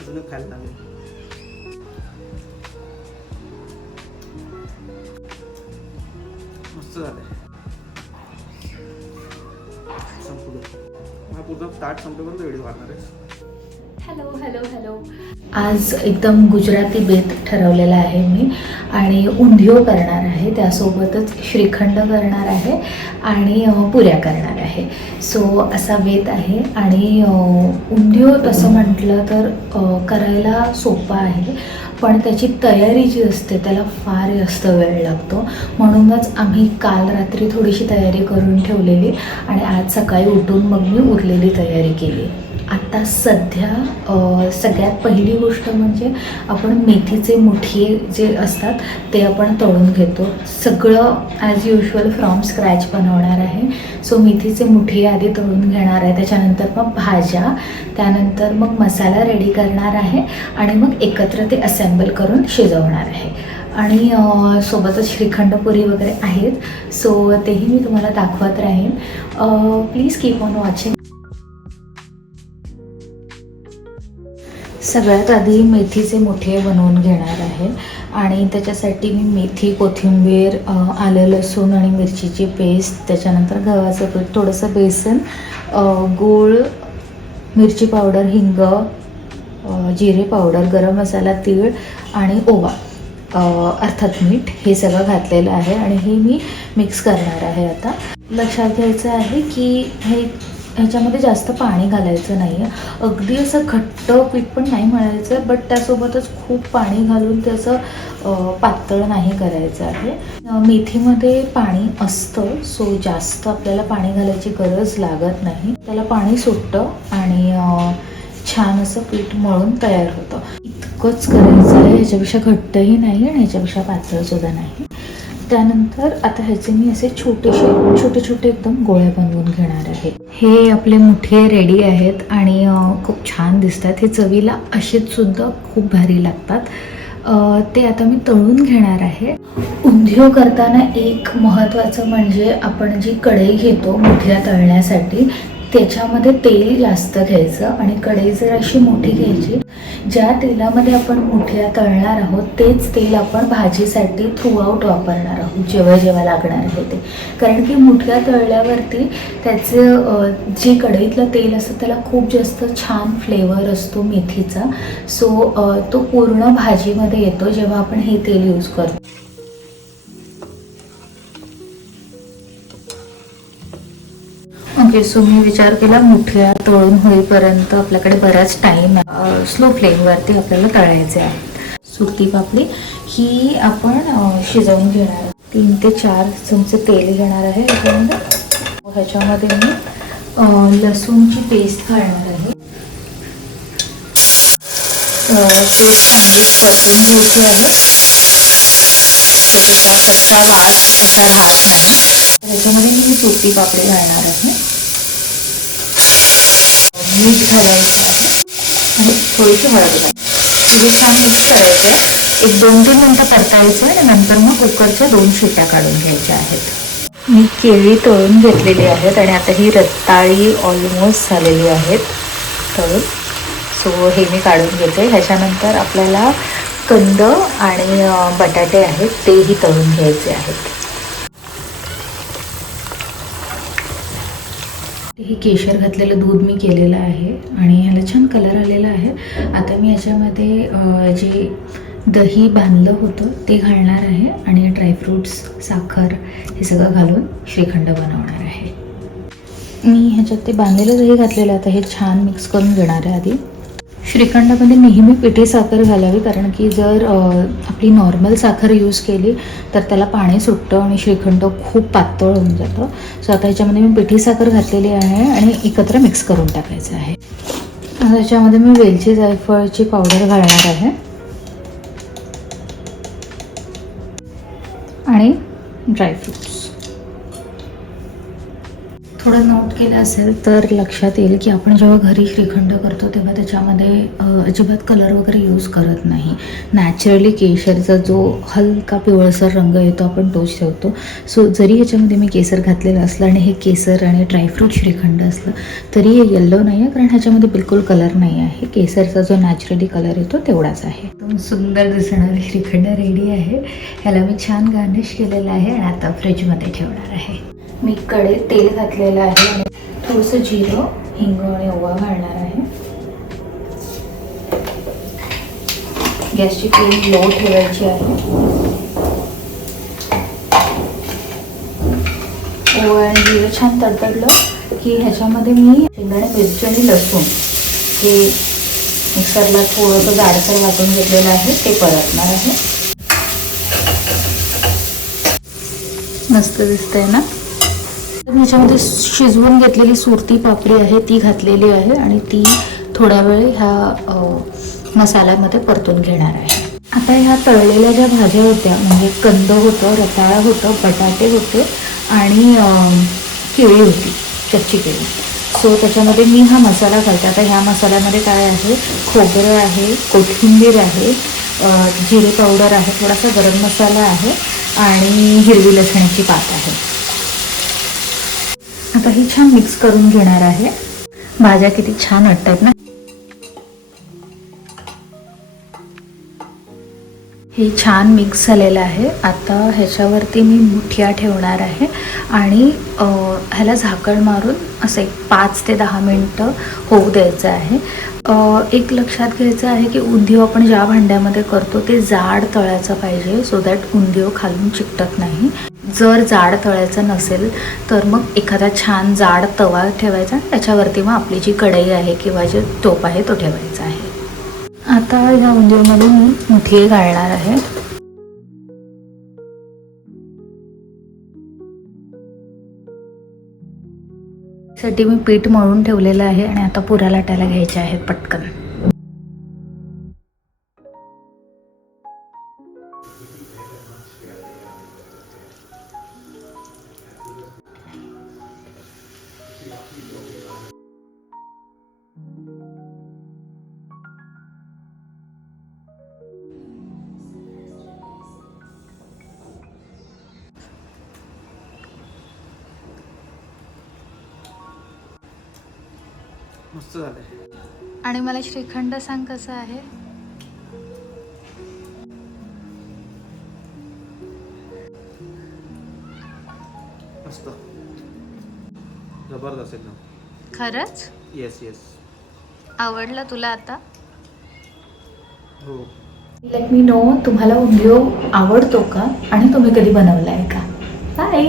अजून खायला लागेल. मस्त झालंय. संपलं. हा पूर्ण ताट संपेपर्यंत व्हिडिओ करणार आहे. Hello hello hello. आज एकदम गुजराती बेत ठरवलेला आहे मी आणि उंधियो करणार आहे, त्यासोबतच श्रीखंड करणार आहे आणि पुऱ्या करणार आहे. सो असा बेत आहे. आणि उंधियो तसं म्हटलं तर करायला सोपं आहे, पण त्याची तयारी जी असते त्याला फार जास्त वेळ लागतो. म्हणूनच आम्ही काल रात्री थोडीशी तयारी करून ठेवलेली आणि आज सकाळी उठून मग मी उरलेली तयारी केली. आता सध्या सगळ्यात पहिली गोष्ट म्हणजे आपण मेथीचे मुठिये जे असतात ते आपण तळून घेतो. सगळं ॲज युजल फ्रॉम स्क्रॅच बनवणार आहे. सो मेथीचे मुठिये आधी तळून घेणार आहे, त्याच्यानंतर मग भाज्या, त्यानंतर मग मसाला रेडी करणार आहे आणि मग एकत्र ते असेंबल करून शिजवणार आहे. आणि सोबतच श्रीखंडपुरी वगैरे आहेत. सो तेही मी तुम्हाला दाखवत राहीन. Please keep on watching. सगळ्यात आधी मेथीचे मुठिये बनवून घेणार आहे आणि त्याच्यासाठी मी मेथी, कोथिंबीर, आलं लसूण आणि मिरचीची पेस्ट, त्याच्यानंतर गव्हाचं पीठ, थोडंसं बेसन, गूळ, मिरची पावडर, हिंग, जिरे पावडर, गरम मसाला, तीळ आणि ओवा, अर्थात मीठ, हे सगळं घातलेलं आहे आणि हे मी मिक्स करणार आहे. आता लक्षात घ्यायचं आहे की ह्याच्यामध्ये जास्त पाणी घालायचं नाही आहे. अगदी असं घट्ट पीठ पण नाही मळायचं, बट त्यासोबतच खूप पाणी घालून त्याचं पातळ नाही करायचं आहे. मेथीमध्ये पाणी असतं, सो जास्त आपल्याला पाणी घालायची गरज लागत नाही. त्याला पाणी सुटतं आणि छान असं पीठ मळून तयार होतं. इतकंच करायचं आहे, ह्याच्यापेक्षा घट्टही नाही आणि ह्याच्यापेक्षा पातळसुद्धा नाही. त्यानंतर आता ह्याचे मी असे छोटे छोटे एकदम गोळे बनवून घेणार आहे. हे आपले मुठिये रेडी आहेत आणि खूप छान दिसतात. हे चवीला असेच सुद्धा खूप भारी लागतात. ते आता मी तळून घेणार आहे. उंधियो करताना एक महत्त्वाचं म्हणजे आपण जी कढई घेतो मुठिया तळण्यासाठी, त्याच्यामध्ये तेल जास्त घ्यायचं आणि कढई जर अशी मोठी घ्यायची. ज्या तेलामध्ये आपण मुठिया तळणार आहोत तेच तेल आपण भाजीसाठी थ्रूआउट वापरणार आहोत, जेव्हा जेव्हा लागणार आहे ते. कारण की मुठिया तळल्यावरती त्याचं जे कढईतलं तेल असतं त्याला खूप जास्त छान फ्लेवर असतो मेथीचा. सो तो पूर्ण भाजीमध्ये येतो जेव्हा आपण हे तेल यूज करतो. ओके, सो मी विचार केला मुठिया तळून होईपर्यंत आपल्याकडे बराच टाईम स्लो फ्लेमवरती आपल्याला तळायचे आहे. सुरती पापडी ही आपण शिजवून घेणार आहे. 3 ते 4 चमचे तेल घेणार आहे. ह्याच्यामध्ये मी लसूणची पेस्ट घालणार आहे. पेस्ट चांगली परतून घ्यायची आहे, त्याचा कच्चा वास असा राहत नाही. ह्याच्यामध्ये मी सुरती पापडी घालणार आहे, मीठ घालायचं आहे आणि थोडीशी हळद घालायची. हे छान मिक्स करायचं आहे. 1-2-3 मिनटं परतायचं आहे आणि नंतर मग कुकरच्या 2 शिट्ट्या काढून घ्यायच्या आहेत. मी केळी तळून घेतलेली आहेत आणि आता ही रताळी ऑलमोस्ट झालेली आहेत तळून. सो हे मी काढून घेते. ह्याच्यानंतर आपल्याला कंद आणि बटाटे आहेत तेही तळून घ्यायचे आहेत. हे केशर घातलेलं दूध मी केलेलं आहे आणि ह्याला छान कलर आलेला आहे. आता मी याच्यामध्ये जे दही बांधलं होतं ते घालणार आहे आणि ड्रायफ्रूट्स, साखर हे सगळं घालून श्रीखंड बनवणार आहे. मी ह्याच्यात ते बांधलेलं दही घातलेलं आहे. आता हे छान मिक्स करून घेणार आहे. आधी श्रीखंडामध्ये नेहमी पिठी साखर घालावी, कारण की जर आपली नॉर्मल साखर यूज केली तर त्याला पाणी सुटतं आणि श्रीखंड खूप पातळ होऊन जातं. सो आता ह्याच्यामध्ये मी पिठी साखर घातलेली आहे आणि एकत्र मिक्स करून टाकायचं आहे. आता ह्याच्यामध्ये मी वेलची जायफळची पावडर घालणार आहे आणि ड्रायफ्रूट्स. थोडं नोट केलं असेल तर लक्षात येईल की आपण जेव्हा घरी श्रीखंड करतो तेव्हा त्याच्यामध्ये अजिबात कलर वगैरे यूज करत नाही. नॅचरली केशरचा जो हलका पिवळसर रंग येतो आपण तोच ठेवतो. सो जरी ह्याच्यामध्ये मी केसर घातलेलं असलं आणि हे केसर आणि ड्रायफ्रूट श्रीखंड असलं तरी हे येल्लो नाही आहे, कारण ह्याच्यामध्ये बिलकुल कलर नाही आहे. केसरचा जो नॅचरली कलर येतो तेवढाच आहे. एकदम सुंदर दिसणारे श्रीखंड रेडी आहे. ह्याला मी छान गार्निश केलेलं आहे आणि आता फ्रीजमध्ये ठेवणार आहे. मी कढईत तेल घातलेलं आहे आणि थोडंसं जिरं, हिंग आणि ओवा घालणार आहे. गॅसची फ्लेम लो ठेवायची आहे. ओवा आणि जिरं छान तडतडलं की ह्याच्यामध्ये मी शेंगदाणे, मिरची आणि लसूण हे मिक्सरला थोडंसं जाडसर वाटून घेतलेलं आहे ते परतणार आहे. मस्त दिसतंय ना. ह्याच्यामध्ये शिजवून घेतलेली सुरती पापडी आहे ती घातलेली आहे आणि ती थोड्या वेळ ह्या मसाल्यामध्ये परतून घेणार आहे. आता ह्या तळलेल्या ज्या भाज्या होत्या म्हणजे कंद होतं, रताळा होतं, बटाटे होते आणि केळी होती, कच्ची केळी. सो त्याच्यामध्ये मी हा मसाला घालते. आता ह्या मसाल्यामध्ये काय आहे, खोबरं आहे, कोथिंबीर आहे, जिरे पावडर आहे, थोडासा गरम मसाला आहे आणि हिरवी लसणाची पात आहे. आता ही छान मिक्स करून घेणार आहे. भाज्या किती छान वाटतात ना. हे छान मिक्स झालेलं आहे. आता ह्याच्यावरती मी मुठ्या ठेवणार आहे आणि ह्याला झाकण मारून असं एक 5 ते 10 मिनटं होऊ द्यायचं आहे. एक लक्षात घ्यायचं आहे की उंधिव आपण ज्या भांड्यामध्ये करतो ते जाड तळायचं पाहिजे, सो दॅट उंधिव खालून चिकटत नाही. जर जाड तळायचं नसेल तर मग एखादा छान जाड तवा ठेवायचा, त्याच्यावरती मग आपली जी कढई आहे किंवा जे टोप आहे तो ठेवायचा आहे. आता ह्या उंधिवमध्ये मी मुठीये घालणार आहे. साठी मी पीठ मळून ठेवलेलं आहे आणि आता पुऱ्या लाटायला घ्यायच्या आहेत पटकन. मस्त झालंय. आणि मला श्रीखंड सांग कसं आहे. मस्त, जबरदस्त एकदम. खरंच येस येस. आवडलं तुला आता. हो. लेट मी नो तुम्हाला उंधिव आवडतो का आणि तुम्ही कधी बनवलाय का. बाय.